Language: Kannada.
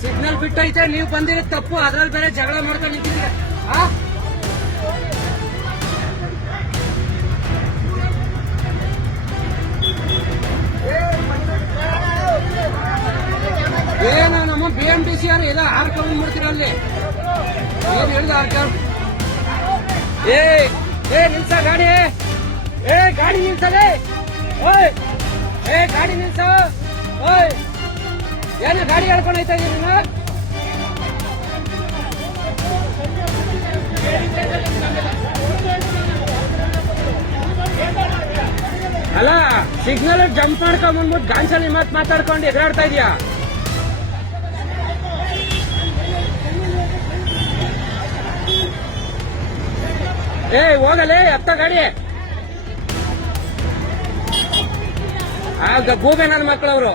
ಸಿಗ್ನಲ್ ಬಿಟ್ಟೈತೆ, ನೀವು ಬಂದಿರ ತಪ್ಪು, ಅದ್ರಲ್ಲಿ ಬೇರೆ ಜಗಳ ಮಾಡ್ಕೊಂಡು ನಿಂತಿದ್ದೀರ. ಏನು ನಮ್ಮ ಬಿ ಎಂ ಟಿ ಸಿ ಎಲ್ಲ ಹಾರ್ಕೊಂಡು ಮಾಡ್ತೀರ ಅಲ್ಲಿ? ಏನ್ ಹೇಳ್ದ ಹಾರ್ಕೊಂಡು ಏ ಏ ನಿಲ್ಸ ಗಾಡಿ. ಏ ಗಾಡಿ ನಿಲ್ಸಲೇ ಓಯ್. ಗಾಡಿ ನಿಲ್ಸ ಓಯ್ ಏನ ಗಾಡಿ ಹೇಳ್ಕೊಂಡು ಅಲ್ಲ, ಸಿಗ್ನಲ್ ಜಂಪ್ ಮಾಡ್ಕೊಂಡ್ ಬಂದ್ಬಿಟ್ಟು ಗಾಂಚಲಿ ಮಾತು ಮಾತಾಡ್ಕೊಂಡು ಎದುರಾಡ್ತಾ ಇದೀಯಾ? ಏ ಹೋಗಲೇ ಹತ್ತ ಗಾಡಿ. ಗೂಬೆ ನನ್ನ ಮಕ್ಕಳವರು.